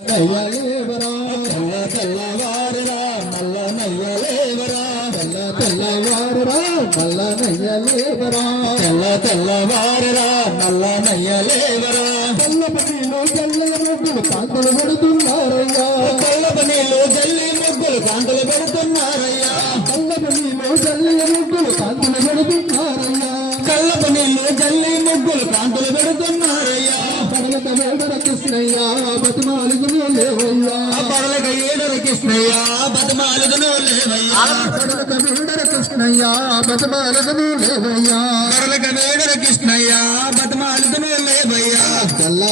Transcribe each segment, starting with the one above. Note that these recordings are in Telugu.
నయ్యలేవరా తెల్ల తెల్లవారురా నల్ల నయ్యలేవరా తెల్ల తెల్లవారురా నల్ల నయ్యలేవరా. తెల్ల తెల్లవారురా నల్ల నయ్యలేవరా. తెల్లపు నీళ్ళు తెల్లల ముగ్గులు కాంతులు పెడుతున్నారయ్యా. తెల్లపు పనిలో జల్లి ముగ్గులు కాంతులు పెడుతున్నారయ్యా. తెల్లపు నీళ్ళు జల్లి ముగ్గులు కాంతులు పెడుతున్నారయ్యా. కళ్ళపు నీళ్ళు జల్లి ముగ్గులు కాంతులు పెడుతున్నారయ్యా. పడలక వేడర కృష్ణయ్య బతిమాలుగును లేవయ్యా. పడలక ఏడర కృష్ణయ్య బతిమాలుగును లేవయ్యా. పడలక వేడర కృష్ణయ్య బతిమాలుగును లేవయ్యా. పడలక వేడర కృష్ణయ్య బతిమాలుగును లేవయ్యా. తెల్ల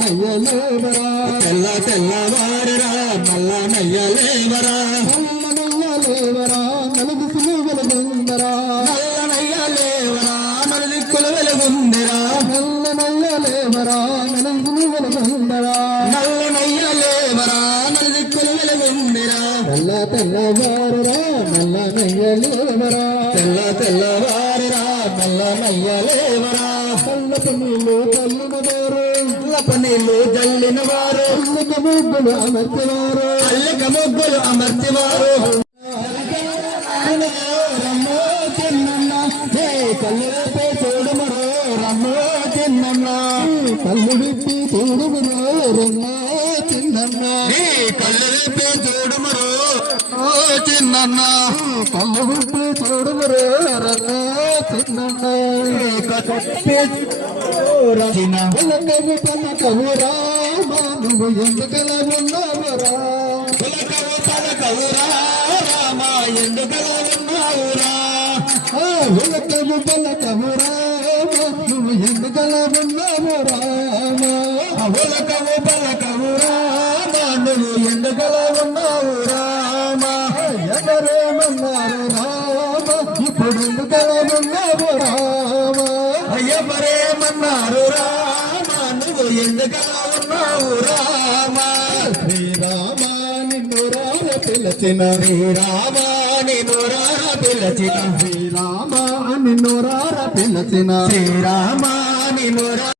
నయ్య లేవరా. తెల్ల తెల్లవారరా నల్ల నయ్య లేవరా. నల్ల నయ్య లేవరా నలుగు సులువల తెల్ల తెల్లవారురా మల్ల నయ్యలేవరా. తెల్ల తెల్లవారురా మల్ల నయ్యలేవరా. లేవరా తెల్లపు నీళ్ళు తల్లిన వారు తెల్లపు నీళ్ళు జల్లిన వారు అల్లిక ముగ్గులు అమర్చివారు అల్లిక ముగ్గులు అమర్చివారు. రమ్మో చిన్నన్న హే కళ్ళు విప్పి చూడుమరో రమ్మో చిన్నన్న. కళ్ళు విప్పి చూడుమరో రమ్మో చిన్నన్న హే కళ్ళు విప్పి చూడుమరో. ఓ చిన్నన్న. కళ్ళు విప్పి చూడుమరో. చిన్నన్న. రామా నువ్వు ఎందుకల ఉన్నావురా పలకవు రామా ఎందుకల ఉన్నావురా పిల్లకవు పలకవు రామా నువ్వు ఎందుకల ఉన్నావు రామా పిల్లకవు ఎవరేమన్నారు రామ. ఇప్పుడు ఎందుకల రామ. అయ్య ఎవరేమన్నారు రామ? నువ్వు ఎందుకలా ఉన్నావు రామా? శ్రీరామా నిన్ను రామ పిలచిన శ్రీరామ నిన్ను రామ పిలచిన శ్రీరామ నిన్ను రామ పిలచిన శ్రీరామ నిన్ను